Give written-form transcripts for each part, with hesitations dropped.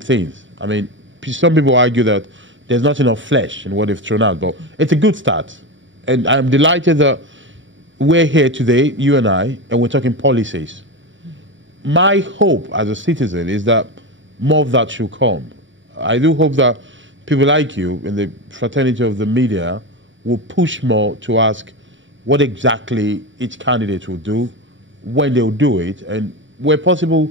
things. I mean, some people argue that there's not enough flesh in what they've thrown out, but it's a good start. And I'm delighted that we're here today, you and I, and we're talking policies. My hope as a citizen is that more of that should come. I do hope that people like you in the fraternity of the media will push more to ask what exactly each candidate will do, when they'll do it, and where possible,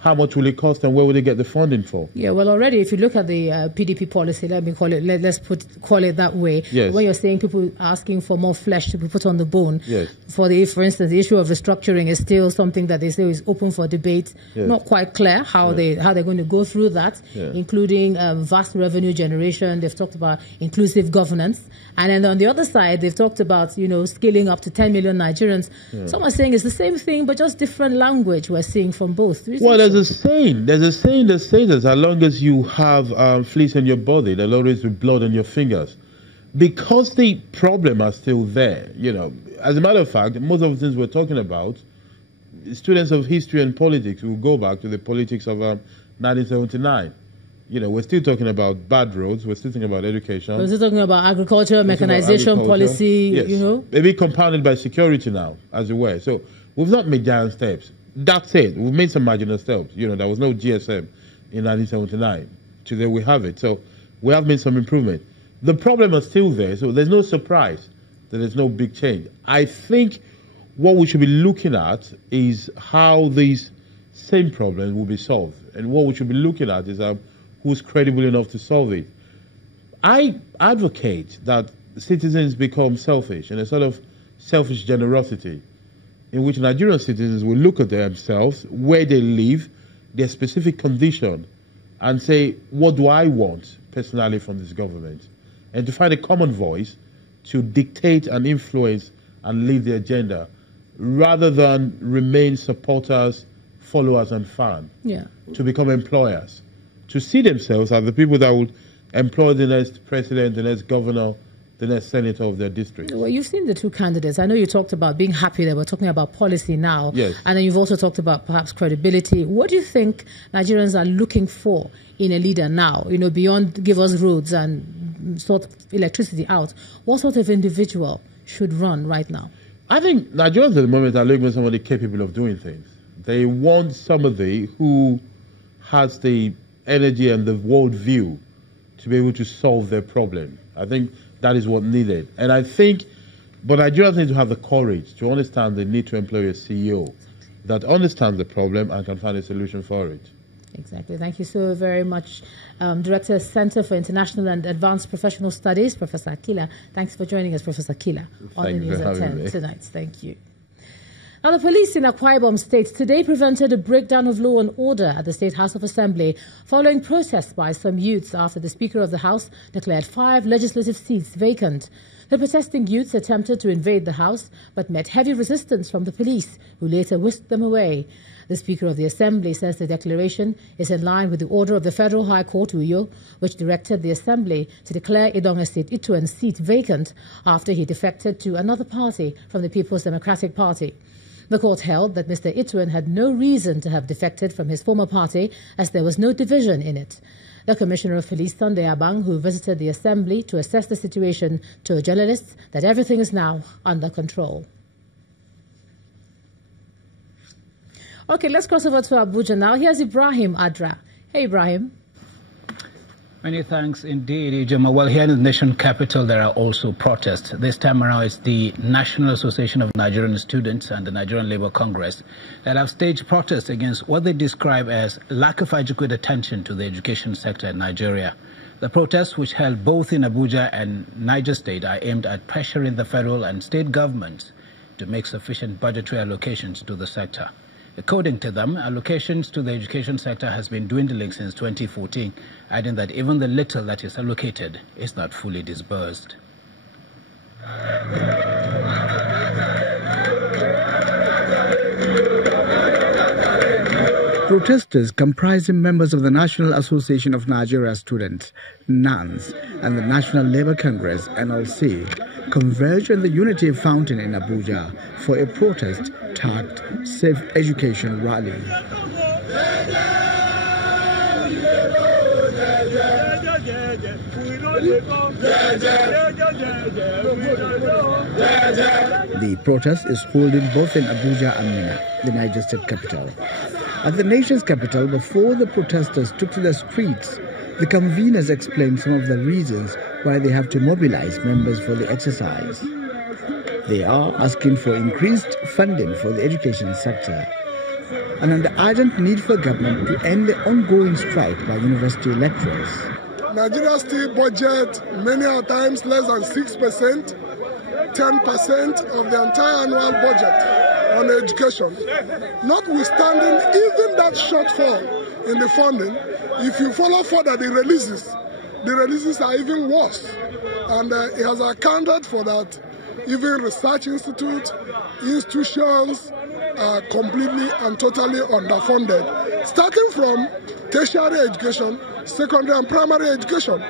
how much will it cost and where will they get the funding for? Yeah, well, already, if you look at the PDP policy, let's call it that way. Yes. When you're saying people asking for more flesh to be put on the bone. Yes. For instance, the issue of restructuring is still something that they say is open for debate. Yes. Not quite clear how they're going to go through that, including vast revenue generation. They've talked about inclusive governance, and then on the other side, they've talked about scaling up to 10 million Nigerians. Some are saying it's the same thing, but just different language we're seeing from both. Well, there's a saying that says that as long as you have fleas on your body, there'll always be blood on your fingers. Because the problem are still there, As a matter of fact, most of the things we're talking about, students of history and politics will go back to the politics of 1979. We're still talking about bad roads, we're still talking about education. We're still talking about agriculture, mechanization policy, yes. Maybe compounded by security now, as it were. So we've not made giant steps. That's it. We've made some marginal steps. There was no GSM in 1979. Today we have it. So we have made some improvement. The problem is still there, so there's no surprise that there's no big change. I think what we should be looking at is how these same problems will be solved. And what we should be looking at is who's credible enough to solve it. I advocate that citizens become selfish, and a sort of selfish generosity, in which Nigerian citizens will look at themselves, where they live, their specific condition, and say, what do I want personally from this government? And to find a common voice to dictate and influence and lead the agenda, rather than remain supporters, followers, and fans. To become employers, to see themselves as the people that would employ the next president, the next governor, the next senator of their district. Well, you've seen the two candidates. I know you talked about being happy that we're talking about policy now. Yes. And then you've also talked about perhaps credibility. What do you think Nigerians are looking for in a leader now? Beyond give us roads and sort electricity out. What sort of individual should run right now? I think Nigerians at the moment are looking for somebody capable of doing things. They want somebody who has the energy and the world view to be able to solve their problem. I think that is what needed. And I think, but Nigerians need to have the courage to understand they need to employ a CEO that understands the problem and can find a solution for it. Exactly. Thank you so very much, Director, Center for International and Advanced Professional Studies, Professor Akila. Thanks for joining us, Professor Akila, on the news at 10 tonight. Thank you. Now, the police in Akwa Ibom State today prevented a breakdown of law and order at the State House of Assembly following protests by some youths after the Speaker of the House declared 5 legislative seats vacant. The protesting youths attempted to invade the House but met heavy resistance from the police, who later whisked them away. The Speaker of the Assembly says the declaration is in line with the order of the Federal High Court, Uyo, which directed the Assembly to declare Idong Estate Ituan's seat vacant after he defected to another party from the People's Democratic Party. The court held that Mr. Ituan had no reason to have defected from his former party, as there was no division in it. The Commissioner of Police, Sunday Abang, who visited the Assembly to assess the situation, told journalists that everything is now under control. Okay, let's cross over to Abuja now. Here's Ibrahim Adra. Hey, Ibrahim. Many thanks indeed, Ijoma. Well, here in the nation capital, there are also protests. This time around, it's the National Association of Nigerian Students and the Nigerian Labour Congress that have staged protests against what they describe as lack of adequate attention to the education sector in Nigeria. The protests, which held both in Abuja and Niger State, are aimed at pressuring the federal and state governments to make sufficient budgetary allocations to the sector. According to them, allocations to the education sector has been dwindling since 2014, adding that even the little that is allocated is not fully disbursed. Protesters comprising members of the National Association of Nigeria Students, NANS, and the National Labour Congress, NLC, converged on the Unity Fountain in Abuja for a protest tagged Safe Education Rally. The protest is holding both in Abuja and Minna, the Niger state capital. At the nation's capital, before the protesters took to the streets, the conveners explained some of the reasons why they have to mobilize members for the exercise. They are asking for increased funding for the education sector and an urgent need for government to end the ongoing strike by university lecturers. Nigeria state budget many a times less than 6%, 10% of the entire annual budget on education. Notwithstanding even that shortfall in the funding, if you follow further the releases are even worse. And it has accounted for that. Even research institutions are completely and totally underfunded, starting from tertiary education, secondary and primary education.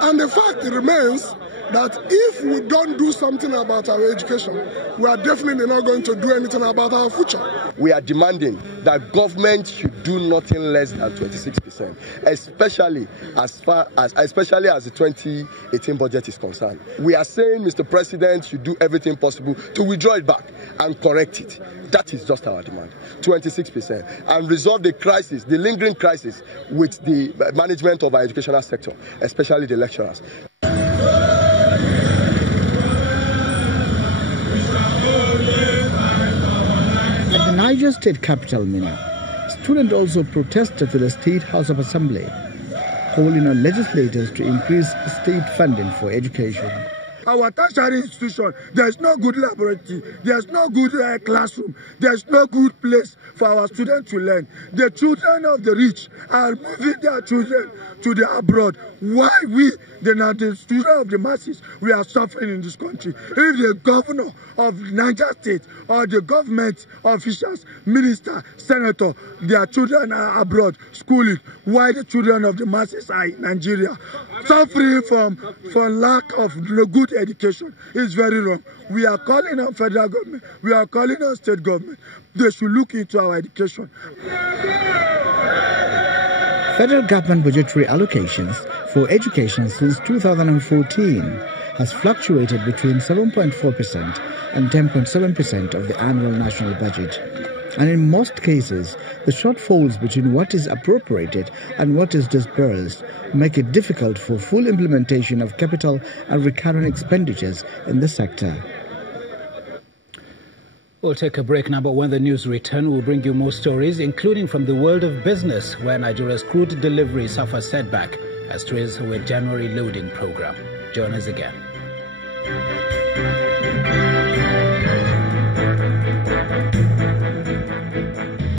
And the fact remains that if we don't do something about our education, we are definitely not going to do anything about our future. We are demanding that government should do nothing less than 26%, especially as the 2018 budget is concerned. We are saying Mr. President should do everything possible to withdraw it back and correct it. That is just our demand, 26%, and resolve the crisis, the lingering crisis with the management of our educational sector, especially the lecturers. At the Niger state capital, Minna, students also protested to the State House of Assembly, calling on legislators to increase state funding for education. Our tertiary institution, there's no good laboratory, there's no good classroom, there's no good place for our students to learn. The children of the rich are moving their children to the abroad. Why we, the students of the masses, we are suffering in this country? If the governor of Niger State or the government officials, minister, senator, their children are abroad schooling, why the children of the masses are in Nigeria suffering from lack of good education is very wrong. We are calling on federal government, we are calling on state government. They should look into our education. Federal government budgetary allocations for education since 2014 has fluctuated between 7.4% and 10.7% of the annual national budget. And in most cases, the shortfalls between what is appropriated and what is disbursed make it difficult for full implementation of capital and recurrent expenditures in the sector. We'll take a break now, but when the news returns, we'll bring you more stories, including from the world of business, where Nigeria's crude delivery suffer setback as trains with January loading program. Join us again.